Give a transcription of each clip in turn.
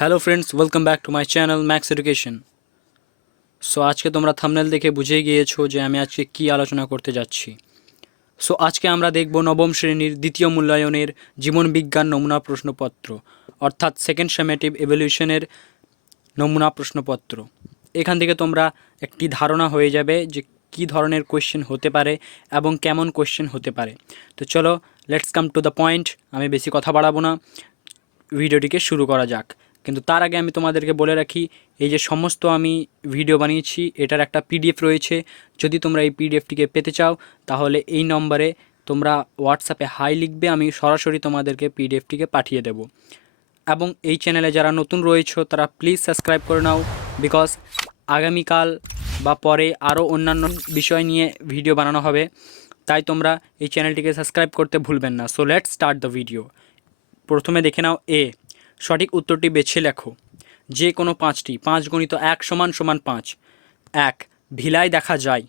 Hello friends, welcome back to my channel max education. So আজকে তোমরা thumbnail দেখে বুঝেই গিয়েছো যে আমি আজকে কী আলোচনা করতে যাচ্ছি। সো আজকে আমরা দেখব নবম শ্রেণীর দ্বিতীয় মূল্যায়নের জীবনবিজ্ঞান নমুনা প্রশ্নপত্র, অর্থাৎ সেকেন্ড সামেটিভ এভলিউশনের নমুনা প্রশ্নপত্র। এখান থেকে তোমরা একটি ধারণা হয়ে যাবে যে কী ধরনের কোয়েশ্চেন হতে পারে এবং কেমন কোয়েশ্চেন হতে পারে। তো চলো, let's come to the point. আমি বেশি কথা বাড়াবো না, ভিডিওটিকে শুরু করা যাক। কিন্তু তার আগে আমি তোমাদেরকে বলে রাখি, এই যে সমস্ত আমি ভিডিও বানিয়েছি এটার একটা পিডিএফ রয়েছে। যদি তোমরা এই পিডিএফটিকে পেতে চাও তাহলে এই নম্বরে তোমরা হোয়াটসঅ্যাপে হাই লিখবে, আমি সরাসরি তোমাদেরকে পিডিএফটিকে পাঠিয়ে দেব। এবং এই চ্যানেলে যারা নতুন রয়েছে তারা প্লিজ সাবস্ক্রাইব করে নাও, বিকজ আগামীকাল বা পরে আরও অন্যান্য বিষয় নিয়ে ভিডিও বানানো হবে, তাই তোমরা এই চ্যানেলটিকে সাবস্ক্রাইব করতে ভুলবেন না। So let's start the video. প্রথমে দেখে নাও এ, সঠিক উত্তরটি বেছে লেখো। যে কোনো পাঁচটি, 5 গুণিত 1 সমান সমান 5। 1, ভিলায় দেখা যায়।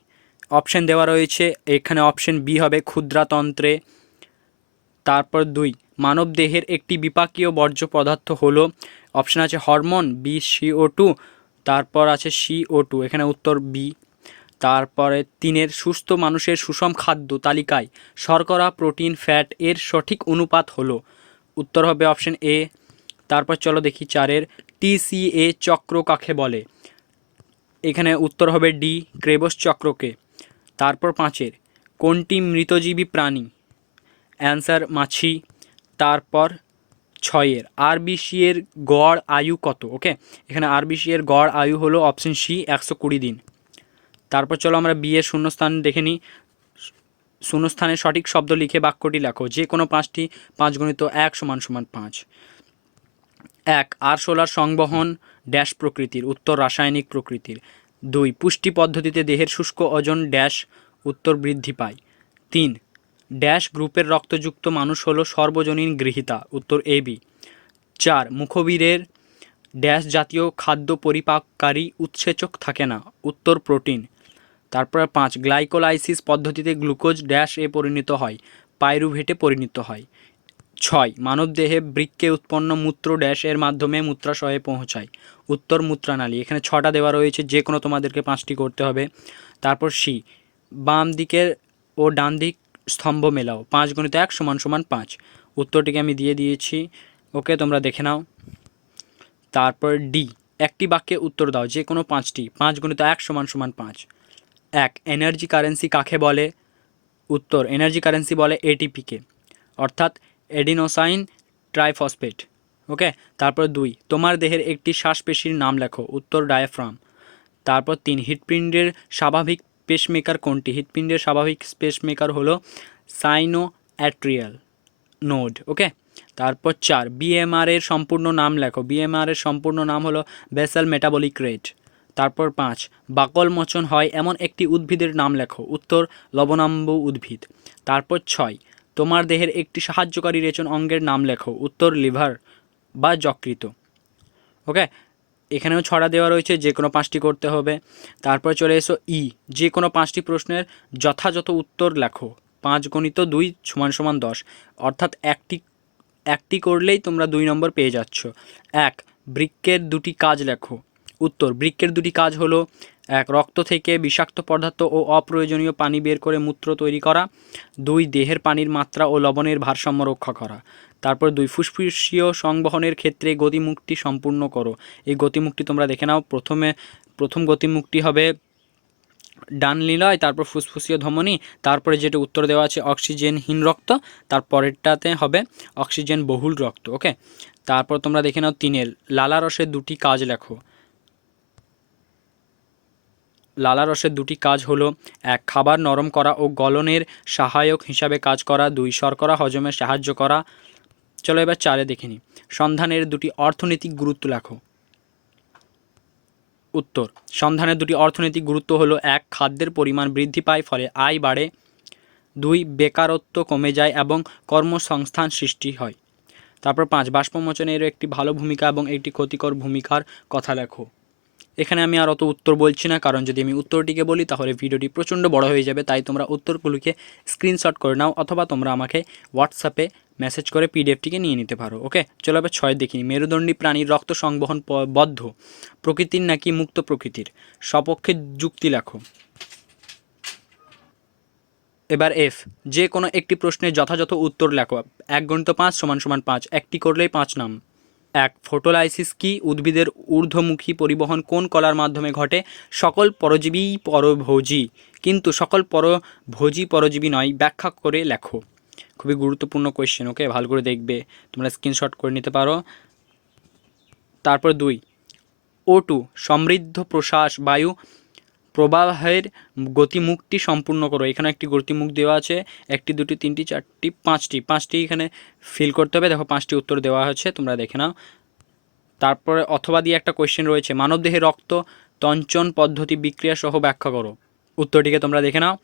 অপশন দেওয়া রয়েছে, এখানে অপশন বি হবে ক্ষুদ্রাতন্ত্রে। তারপর 2, মানব দেহের একটি বিপাকীয় বর্জ্য পদার্থ হলো, অপশন আছে হরমোন, বি CO2, তারপর আছে CO2, এখানে উত্তর বি। তারপরে 3, সুস্থ মানুষের সুষম খাদ্য তালিকায় শর্করা, প্রোটিন, ফ্যাট এর সঠিক অনুপাত হলো, উত্তর হবে অপশন এ। তারপর চলো দেখি 4, TCA চক্র কাকে বলে, এখানে উত্তর হবে ডি, ক্রেবস চক্রকে। তারপর 5, কোনটি মৃতজীবী প্রাণী, অ্যান্সার মাছি। তারপর 6, আরবিসি এর গড় আয়ু কত, ওকে, এখানে আরবিসি এর গড় আয়ু হলো অপশন সি 120 দিন। তারপর চলো আমরা বি এর শূন্যস্থান দেখে নিই। শূন্যস্থানে সঠিক শব্দ লিখে বাক্যটি লেখো। যে কোনো 5টি, 5 গুণিত 1 সমান সমান 5। 1, আরশোলার সংবহন ড্যাশ প্রকৃতির, উত্তর রাসায়নিক প্রকৃতির। 2, পুষ্টি পদ্ধতিতে দেহের শুষ্ক ওজন ড্যাশ, উত্তর বৃদ্ধি পায়। 3, ড্যাশ গ্রুপের রক্তযুক্ত মানুষ হলো সর্বজনীন গৃহীতা, উত্তর এবি। 4, মুখবীরের ড্যাশ জাতীয় খাদ্য পরিপাককারী উৎসেচক থাকে না, উত্তর প্রোটিন। তারপর 5, গ্লাইকোলাইসিস পদ্ধতিতে গ্লুকোজ ড্যাশ এ পরিণত হয়, পাইরুভেটে পরিণত হয়। 6, মানবদেহে বৃক্কে উৎপন্ন মূত্র ড্যাশ এর মাধ্যমে মূত্রাশয়ে পৌঁছায়, উত্তর মূত্রনালী। এখানে 6টা দেওয়া রয়েছে, যে কোনো তোমাদেরকে 5টি করতে হবে। তারপর সি, বাম দিকের ও ডান দিক স্তম্ভ মেলাও, 5 গুণিত 1 সমান সমান 5, উত্তরটিকে আমি দিয়ে দিয়েছি, ওকে, তোমরা দেখে নাও। তারপর ডি, একটি বাক্যে উত্তর দাও, যে কোনো 5টি, 5 গুণিত 1 সমান সমান 5। 1, এনার্জি কারেন্সি কাকে বলে, উত্তর এনার্জি কারেন্সি বলে এটিপিকে, অর্থাৎ এডিনোসাইন ট্রাইফসফেট, ওকে। তারপর 2, তোমার দেহের একটি শ্বাসপেশির নাম লেখো, উত্তর ডায়াফ্রাম। তারপর 3, হৃৎপিণ্ডের স্বাভাবিক পেসমেকার কোনটি, হৃৎপিণ্ডের স্বাভাবিক পেসমেকার হলো সাইনো অ্যাট্রিয়াল নোড, ওকে। তারপর 4, বিএমআর এর সম্পূর্ণ নাম লেখো, বিএমআর এর সম্পূর্ণ নাম হলো বেসাল মেটাবলিক রেট। তারপর 5, বাকল মোচন হয় এমন একটি উদ্ভিদের নাম লেখো, উত্তর লবণাম্বু উদ্ভিদ। তারপর 6, তোমার দেহের একটি সাহায্যকারী রেচন অঙ্গের নাম লেখো, উত্তর লিভার বা যকৃত, ওকে। এখানেও 6টা দেওয়া রয়েছে, যে কোনো 5টি করতে হবে। তারপর চলে এসো ই, যে কোনো 5টি প্রশ্নের যথাযথ উত্তর লেখো, 5 গুণিত 2 সমান সমান 10, অর্থাৎ একটি করলেই তোমরা 2 নম্বর পেয়ে যাচ্ছ। 1, বৃক্কের 2টি কাজ লেখো, উত্তর বৃক্কের 2টি কাজ হলো, 1, রক্ত থেকে বিষাক্ত পদার্থ ও অপ্রয়োজনীয় পানি বের করে মূত্র তৈরি করা। 2, দেহের পানির মাত্রা ও লবণের ভারসাম্য রক্ষা করা। তারপর 2, ফুসফুসীয় সংবহনের ক্ষেত্রে গতিমুক্তি সম্পূর্ণ করো। এই গতিমুক্তি তোমরা দেখে নাও। প্রথম গতিমুক্তি হবে ডান নিলয়, তারপর ফুসফুসীয় ধমনী, তারপরে যেটা উত্তর দেওয়া আছে অক্সিজেনহীন রক্ত, তারপরেরটাতে হবে অক্সিজেন বহুল রক্ত, ওকে। তারপর তোমরা দেখে নাও 3, লালারসের 2টি কাজ লেখো। লালারসের 2টি কাজ হলো, 1, খাবার নরম করা ও গলনের সহায়ক হিসাবে কাজ করা। 2, শর্করা হজমে সাহায্য করা। চলো এবার 4 দেখে নিই, সন্ধানের 2টি অর্থনৈতিক গুরুত্ব লেখো, উত্তর সন্ধানের 2টি অর্থনৈতিক গুরুত্ব হলো, 1, খাদ্যের পরিমাণ বৃদ্ধি পায় ফলে আয় বাড়ে। 2, বেকারত্ব কমে যায় এবং কর্মসংস্থান সৃষ্টি হয়। তারপর 5, বাষ্পমোচনের একটি ভালো ভূমিকা এবং একটি ক্ষতিকর ভূমিকার কথা লেখো। এখানে আমি আর অত উত্তর বলছি না, কারণ যদি আমি উত্তরটিকে বলি তাহলে ভিডিওটি প্রচণ্ড বড় হয়ে যাবে, তাই তোমরা উত্তরগুলিকে স্ক্রিনশট করে নাও, অথবা তোমরা আমাকে হোয়াটসঅ্যাপে মেসেজ করে পিডিএফটিকে নিয়ে নিতে পারো। ওকে, চলো এবার 6 দেখি। মেরুদণ্ডী প্রাণীর রক্ত সংবহন বদ্ধ প্রকৃতির নাকি মুক্ত প্রকৃতির? সপক্ষে যুক্তি লেখো। এবার এফ, যে কোনো একটি প্রশ্নের যথাযথ উত্তর লেখো। 1 × 5 = 5, একটি করলেই 5 নাম। 1. ফটোলাইসিস কি? উদ্ভিদের ঊর্ধ্বমুখী পরিবহন কোন কলার মাধ্যমে ঘটে? সকল পরজীবী পরভোজী, কিন্তু সকল পরভোজী পরজীবী নয়, ব্যাখ্যা করে লেখো। খুবই গুরুত্বপূর্ণ কোয়েশ্চেন। ওকে, ভালো করে দেখবে, তোমরা স্ক্রিনশট করে নিতে পারো। তারপর 2, O2 সমৃদ্ধ প্রশ্বাস বায়ু প্রবাহের গতিমুখটি সম্পূর্ণ করো। এখানে একটি গতিমুখ দেওয়া আছে, 1, 2, 3, 4, 5টি এখানে ফিল করতে হবে। দেখো 5টি উত্তর দেওয়া হচ্ছে, তোমরা দেখে নাও। তারপরে অথবা দিয়ে একটা কোয়েশ্চেন রয়েছে, মানবদেহে রক্ত তঞ্চন পদ্ধতি বিক্রিয়া সহ ব্যাখ্যা করো। উত্তরটিকে তোমরা দেখে নাও।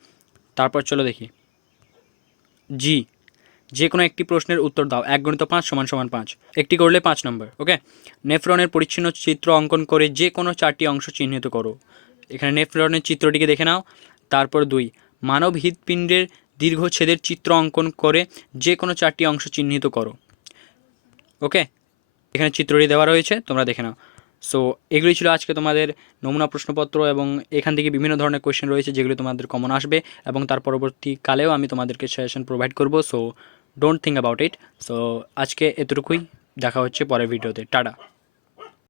তারপর চলো দেখি জি, যে কোনো একটি প্রশ্নের উত্তর দাও। 1 × 5 = 5, একটি করলে 5 নম্বর। ওকে, নেফ্রনের পরিচ্ছন্ন চিত্র অঙ্কন করে যে কোনো 4টি অংশ চিহ্নিত করো। এখানে নেফ্রনের চিত্রটিকে দেখে নাও। তারপর 2, মানব হৃৎপিণ্ডের দীর্ঘচ্ছেদের চিত্র অঙ্কন করে যে কোনো 4টি অংশ চিহ্নিত করো। ওকে, এখানে চিত্রটি দেওয়া রয়েছে, তোমরা দেখে নাও। সো এগুলি ছিল আজকে তোমাদের নমুনা প্রশ্নপত্র, এবং এখান থেকে বিভিন্ন ধরনের কোয়েশ্চেন রয়েছে যেগুলো তোমাদের কমন আসবে, এবং তার পরবর্তীকালেও আমি তোমাদেরকে সাজেশন প্রোভাইড করব। So don't think about it. So আজকে এতটুকুই, দেখা হচ্ছে পরের ভিডিওতে। টাটা।